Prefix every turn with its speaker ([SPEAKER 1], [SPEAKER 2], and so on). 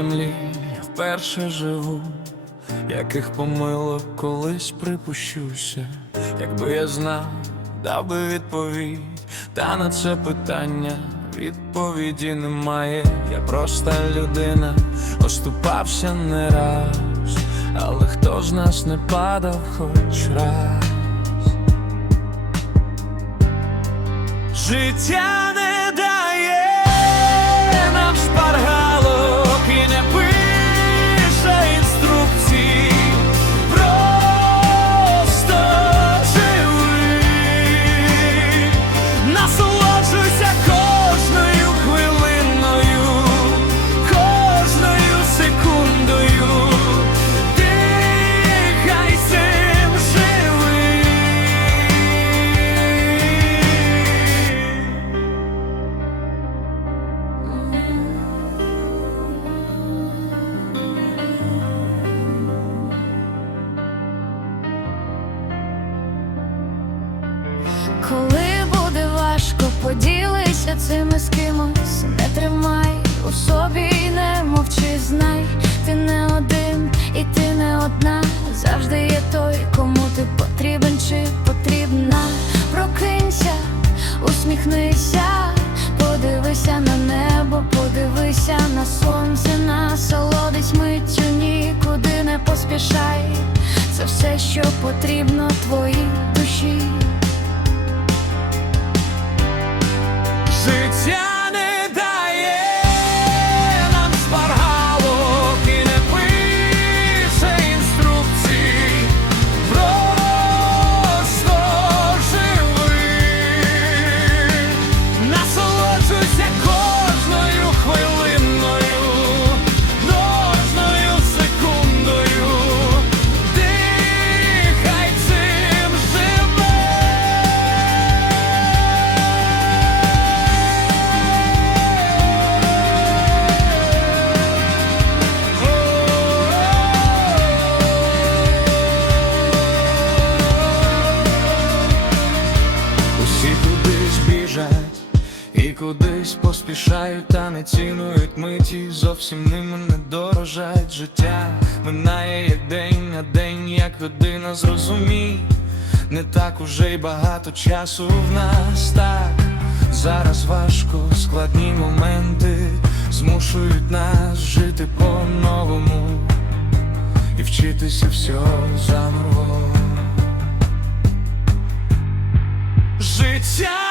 [SPEAKER 1] землі вперше живу, яких помилок колись припущуся, якби я знав, дав би відповідь, та на це питання відповіді немає. Я проста людина, оступався не раз, але хто з нас не падав хоч раз. Життя
[SPEAKER 2] Коли буде важко, поділися цими з кимось, не тримай у собі і не мовчи, знай, ти не один і ти не одна. Завжди є той, кому ти потрібен чи потрібна. Прокинься, усміхнися, подивися на небо, подивися на сонце, насолодись миттю, нікуди не поспішай. Це все, що потрібно твоїй
[SPEAKER 1] і кудись поспішають, та не цінують миті, зовсім ними не дорожать життя. Минає як день, а день, як година, зрозумій. Не так уже й багато часу в нас так. Зараз важко, складні моменти змушують нас жити по-новому і вчитися всього заново. Життя